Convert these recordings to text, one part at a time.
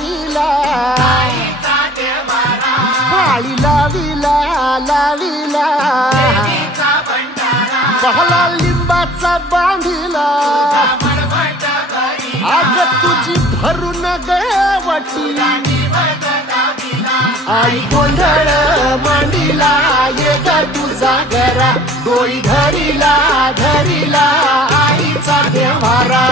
घरीला भाळी लाविला लाविला पहला लिंबाचा बांधिला आग तुझी भरून गवटी आई गोंधळ मांडीला ये ग तुझा घरा डोई धरीला धरीला आईचा देवारा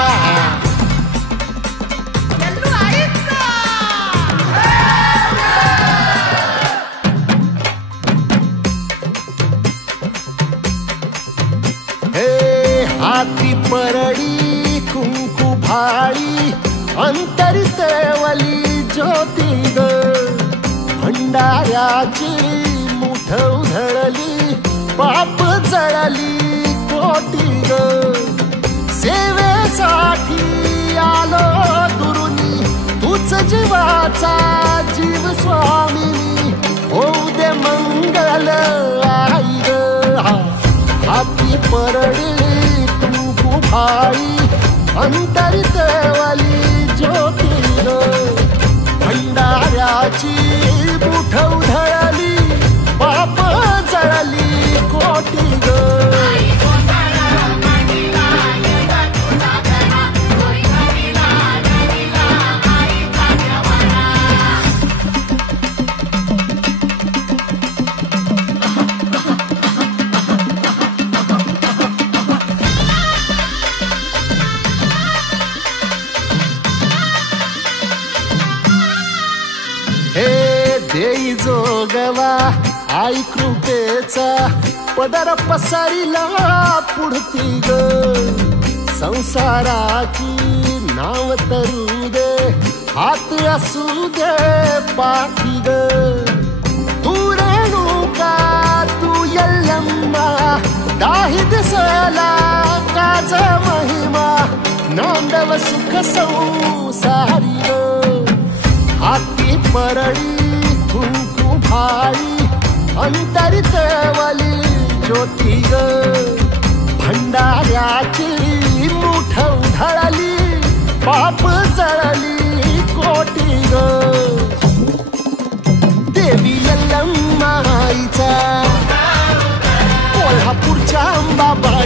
हाती परडी कुंकू भाळी अंतरितवली ज्योती ग भंडाऱ्याची मुठ उधळली पाप जळली कोटी ग सेवेसाठी आलो दुरुनी तूच जीवाचा जीव स्वामी होऊ दे मंगल आई ग हाती परडी भाई अंतरितवली ज्योती ग भंडाऱ्याची मुठ उधळली पाप जळली कोटी ग देई जोगवा आई कृपेचा पदर पसरिला पुढती ग संसाराची नाव तरू दे हात असू दे पाठी ग तू रेणुका तू यल्लम्मा दाही दिसला काज महिमा नांदव सुख संसारी ग हाती परडी कुंकू भाळी अंतरितवली ज्योती ग भंडाऱ्याची मुठ उधळली पाप जळली कोटी ग देवी यल्लम्मा आईचा कोल्हापूरच्या अंबाबाई